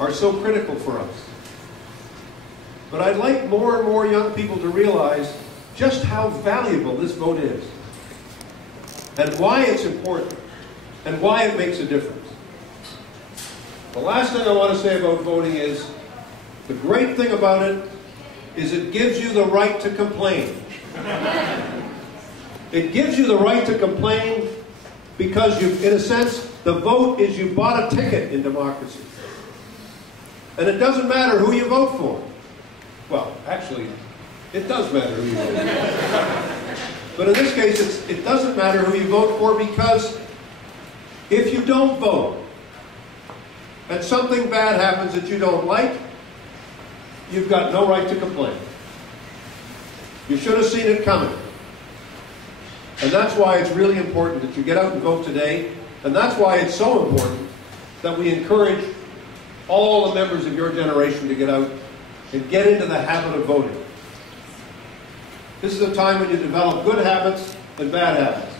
are so critical for us. But I'd like more and more young people to realize just how valuable this vote is, and why it's important, and why it makes a difference. The last thing I want to say about voting is, the great thing about it is it gives you the right to complain. It gives you the right to complain because you, in a sense, the vote is you bought a ticket in democracy. And it doesn't matter who you vote for. Well, actually, it does matter who you vote for. But in this case, it doesn't matter who you vote for, because if you don't vote and something bad happens that you don't like, you've got no right to complain. You should have seen it coming. And that's why it's really important that you get out and vote today. And that's why it's so important that we encourage all the members of your generation to get out and get into the habit of voting. This is a time when you develop good habits and bad habits.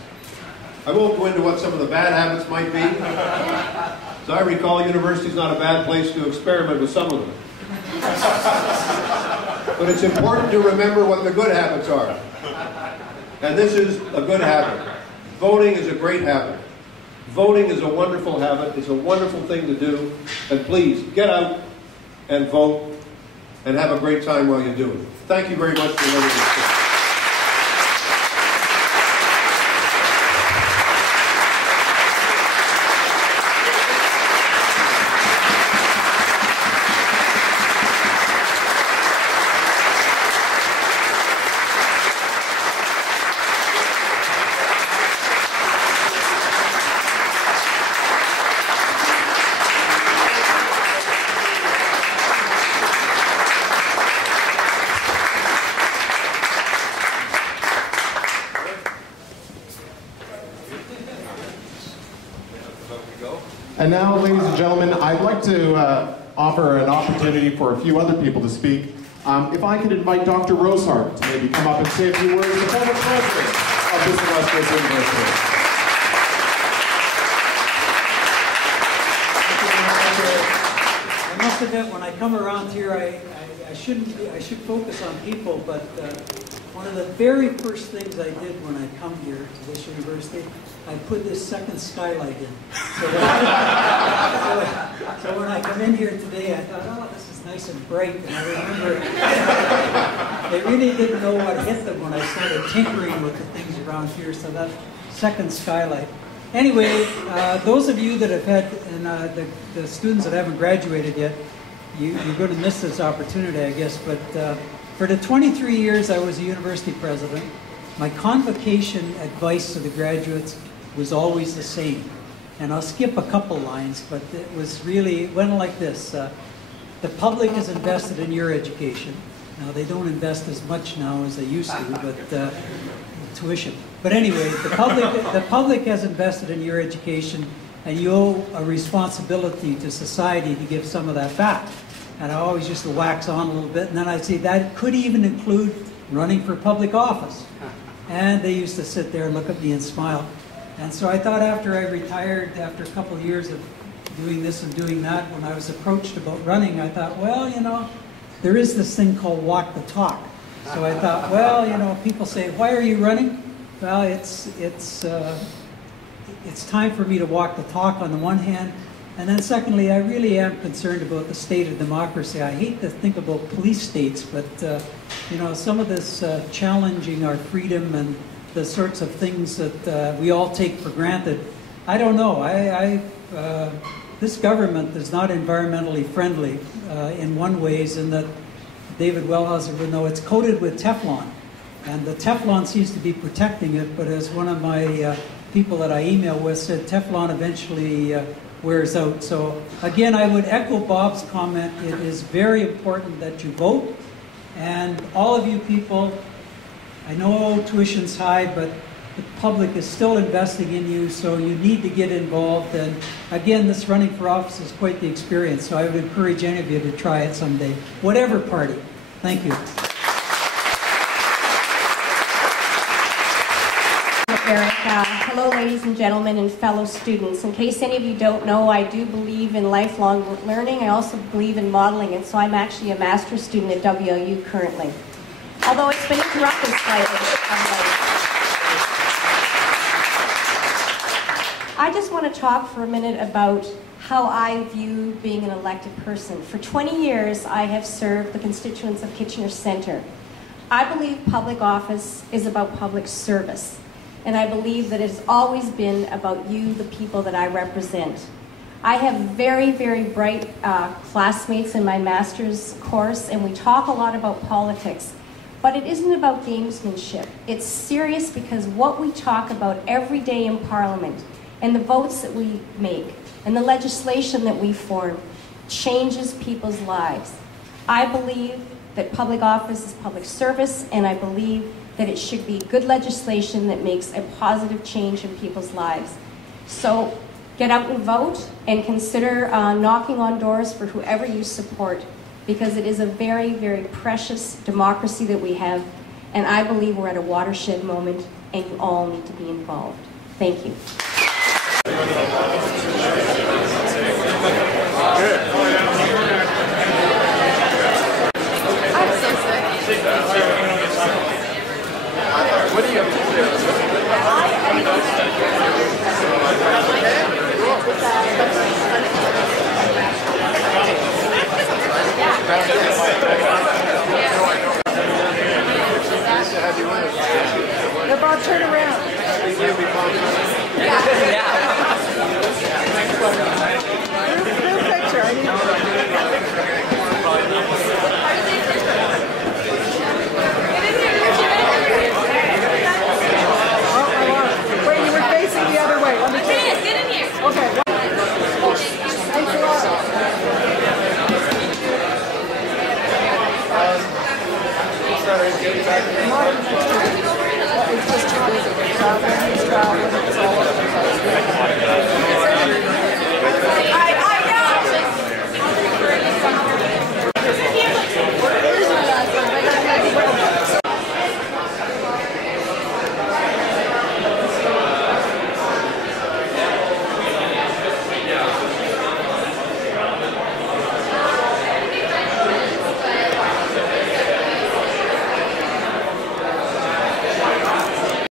I won't go into what some of the bad habits might be. As I recall, university is not a bad place to experiment with some of them. But it's important to remember what the good habits are. And this is a good habit. Voting is a great habit. Voting is a wonderful habit. It's a wonderful thing to do. And please, get out and vote and have a great time while you do it. Thank you very much for letting me speak. And now, ladies and gentlemen, I'd like to offer an opportunity for a few other people to speak. If I could invite Dr. Rosehart to maybe come up and say a few words, the former president of this illustrious university. I must admit, when I come around here, I should focus on people, but one of the very first things I did when I come here to this university, I put this second skylight in. So when I come in here today, I thought, oh, this is nice and bright. And I remember they really didn't know what hit them when I started tinkering with the things around here. So that second skylight. Anyway, those of you that have had, and the students that haven't graduated yet, you're going to miss this opportunity, I guess. But for the 23 years I was a university president, my convocation advice to the graduates was always the same. And I'll skip a couple lines, but it went like this. The public is invested in your education. Now, they don't invest as much now as they used to, but tuition. But anyway, the public has invested in your education, and you owe a responsibility to society to give some of that back. And I always used to wax on a little bit, and then I'd say that could even include running for public office. And they used to sit there and look at me and smile. And so I thought after I retired, after a couple of years of doing this and doing that, when I was approached about running, I thought, well, you know, there is this thing called walk the talk. So I thought, well, you know, people say, why are you running? Well, it's time for me to walk the talk on the one hand. And then secondly, I really am concerned about the state of democracy. I hate to think about police states, but you know, some of this challenging our freedom and the sorts of things that we all take for granted, I don't know. This government is not environmentally friendly in one ways, in that David Wellhauser would know it's coated with Teflon. And the Teflon seems to be protecting it, but as one of my people that I email with said, Teflon eventually wears out. So again, I would echo Bob's comment. It is very important that you vote. And all of you people, I know tuition's high, but the public is still investing in you, so you need to get involved. And again, this running for office is quite the experience, so I would encourage any of you to try it someday, whatever party. Thank you. Eric, Hello, ladies and gentlemen, and fellow students. In case any of you don't know, I do believe in lifelong learning. I also believe in modeling, and so I'm actually a master's student at WLU currently. Although it's been interrupted slightly. I just want to talk for a minute about how I view being an elected person. For 20 years, I have served the constituents of Kitchener Centre. I believe public office is about public service. And I believe that it has always been about you, the people that I represent. I have very, very bright classmates in my master's course, and we talk a lot about politics. But it isn't about gamesmanship. It's serious because what we talk about every day in Parliament, and the votes that we make, and the legislation that we form, changes people's lives. I believe that public office is public service, and I believe that it should be good legislation that makes a positive change in people's lives. So get out and vote, and consider knocking on doors for whoever you support, because it is a very, very precious democracy that we have, and I believe we're at a watershed moment, and you all need to be involved. Thank you. What do you have to do? They're about turn around. Group picture. I need Wait, you were facing the other way. Let me get in here. Okay. Thanks a lot. It's just traveling.